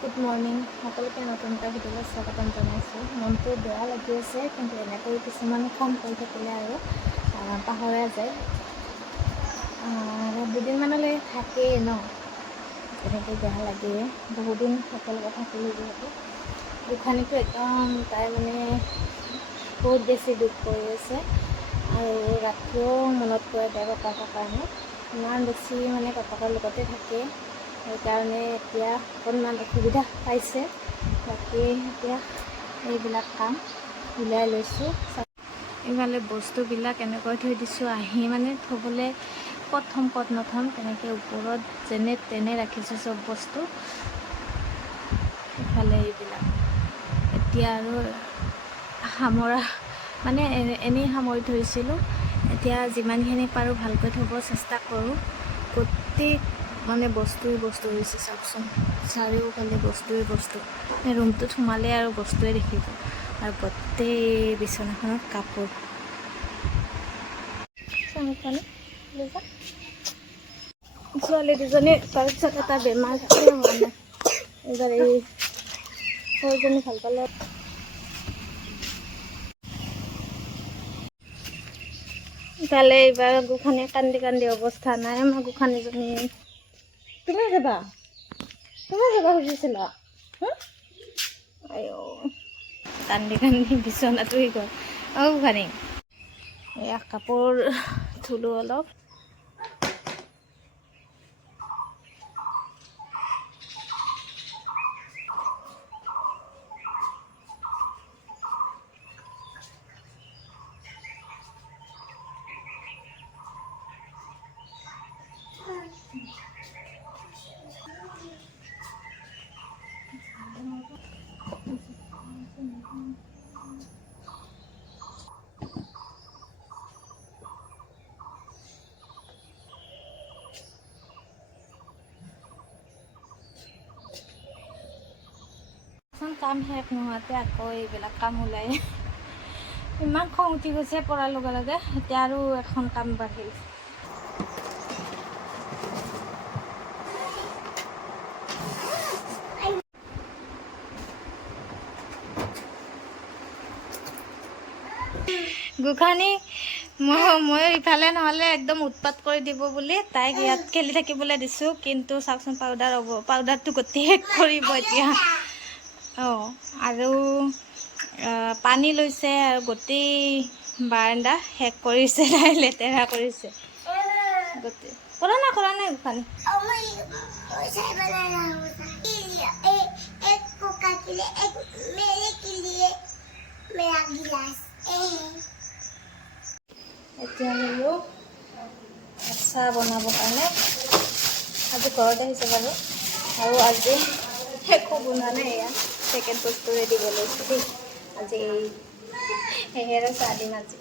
Good morning সকলোকে নতুন এটা ভিডিঅ'লৈ স্বাগতম জনাইছোঁ। মনটো বেয়া লাগি আছে, কিন্তু এনেকৈ কিছুমান কাম কৰি থাকিলে আৰু পাহৰা যায়। দুদিনমানলৈ থাকেই ন, এনেকৈ বেয়া লাগে। বহুদিন একেলগে থাকিলোঁ যিহেতু গোঁসানীটো একদম তাই মানে বহুত বেছি দুখ কৰি আছে, আৰু ৰাতিও মনত পৰে তাই পাপাকৰ কাৰণে। ইমান বেছি মানে পাপাকৰ লগতে থাকে, সেইকাৰণে এতিয়া অকণমান অসুবিধা পাইছে। বাকী এতিয়া এইবিলাক কাম উলিয়াই লৈছোঁ। এইফালে বস্তুবিলাক এনেকৈ থৈ দিছোঁ, আহি মানে থ'বলৈ ক'ত থ'ম ক'ত নথ'ম তেনেকৈ ওপৰত যেনে তেনে ৰাখিছোঁ চব বস্তু। ইফালে এইবিলাক এতিয়া আৰু সামৰা মানে এনেই সামৰি থৈছিলোঁ। এতিয়া যিমানখিনি পাৰোঁ ভালকৈ থ'ব চেষ্টা কৰোঁ। গোটেই মানে বস্তুৱে বস্তু হৈছে, চাওকচোন চাৰিওফালে বস্তুৱে বস্তু। ৰুমটোত সোমালে আৰু বস্তুৱে দেখিব, আৰু গোটেই বিচনাখনত কাপোৰ। ছোৱালী দুজনী তাৰপিছত এটা বেমাৰ হোৱা নাই, এইবাৰ এই সৰুজনী ভাল পালে। ইফালে এইবাৰ গোঁসানী কান্দি কান্দি অৱস্থা নাই। আমাৰ গোঁসানীজনী তুমি যাবা খুজিছিলা, আইঅ কান্দি কান্দি বিচনাটো গ'ল। গোঁসানী এয়া কাপোৰ ধুলোঁ অলপ। কাম শেষ নোহোৱাতে আকৌ এইবিলাক কাম ওলাই। ইমান খং উঠি গৈছে পৰাৰ লগে লগে। এতিয়া আৰু এখন কাম বাঢ়িল। গোঁসানী মই ইফালে নহ'লে একদম উৎপাত কৰি দিব বুলি তাইক ইয়াত খেলি থাকিবলৈ দিছোঁ, কিন্তু চাওকচোন পাউডাৰটো গোটেই শেষ কৰিব এতিয়া। আৰু পানী লৈছে আৰু গোটেই বাৰাণ্ডা শেষ কৰিছে, তাই লেতেৰা কৰিছে গোটেই। কৰা নাই গোঁসানী। এতিয়া হ'লেও চাহ বনাবৰ কাৰণে আজি ঘৰত আহিছে বাৰু, আৰু আজি একো বনোৱা নাই। এয়া পেকেট বস্তুৰে দিব লৈছোঁ দেই। আজি সেহেৰে চাহ দিম আজি।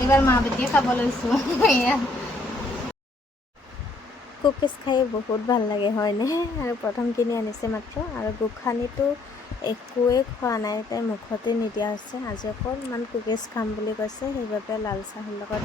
এইবাৰ মা বেটিয়ে খাব লৈছোঁ। এয়া কুকিজ খাই বহুত ভাল লাগে হয়নে? আৰু প্ৰথম কিনি আনিছে মাত্ৰ, আৰু গোঁসানীটো একোৱেই খোৱা নাই, তাই মুখতে নিদিয়া হৈছে। আজি অকণমান কুকিজ খাম বুলি কৈছে, সেইবাবে লাল চাহৰ লগত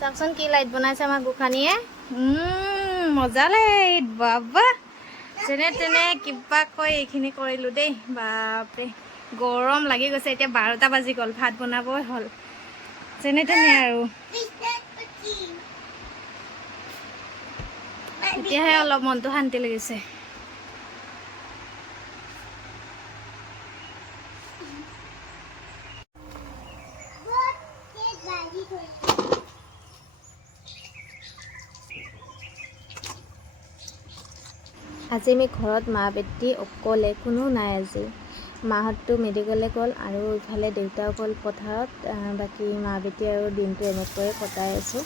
চাওকচোন কি লাইট বনাইছে আমাৰ গোঁসানীয়ে। মজা লাইট, বাবা যেনে তেনে কিবা কৈ এইখিনি কৰিলোঁ দেই। বাপৰে গৰম লাগি গৈছে। এতিয়া 12টা বাজি গ'ল, ভাত বনাবই হ'ল। যেনে তেনে আৰু এতিয়াহে অলপ মনটো শান্তি লাগিছে। আজি আমি ঘৰত মা বেটি অকলে, কোনো নাই আজি। মাহঁতটো মেডিকেললৈ গ'ল, আৰু ইফালে দেউতাও গ'ল পথাৰত। বাকী মা বেটি আৰু দিনটো এনেকৈয়ে কটাই আছোঁ।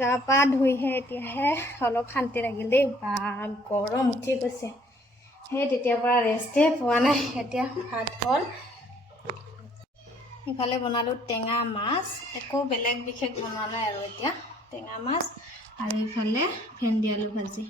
গা পা ধুইহে এতিয়াহে অলপ শান্তি লাগিল দেই। বা গৰম উঠি গৈছে, সেই তেতিয়াৰ পৰা ৰেষ্টে পোৱা নাই। এতিয়া ভাত হ'ল, ইফালে বনালোঁ টেঙা মাছ, একো বেলেগ বিশেষ বনোৱা নাই আৰু এতিয়া টেঙা মাছ, আৰু ইফালে ভেন্দি আলু ভাজি।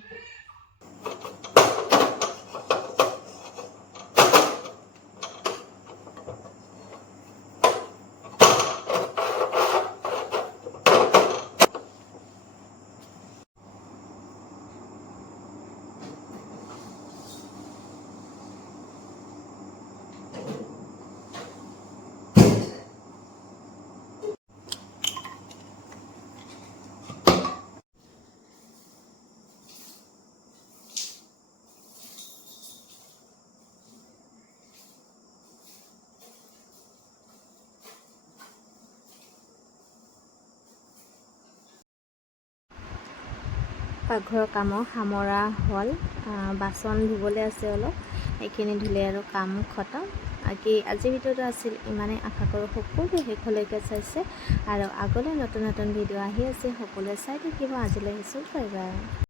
পাকঘৰৰ কামৰ সামৰা হ'ল, বাচন ধুবলৈ আছে অলপ, এইখিনি ধুলে আৰু কাম খতম। আজিৰ ভিডিঅ'টো আছিল ইমানেই। আশা কৰোঁ সকলোৱে শেষলৈকে চাইছে, আৰু আগলৈ নতুন নতুন ভিডিঅ' আহি আছে, সকলোৱে চাই থাকিব। আজিলৈ আহিছোঁ, বাই বাই।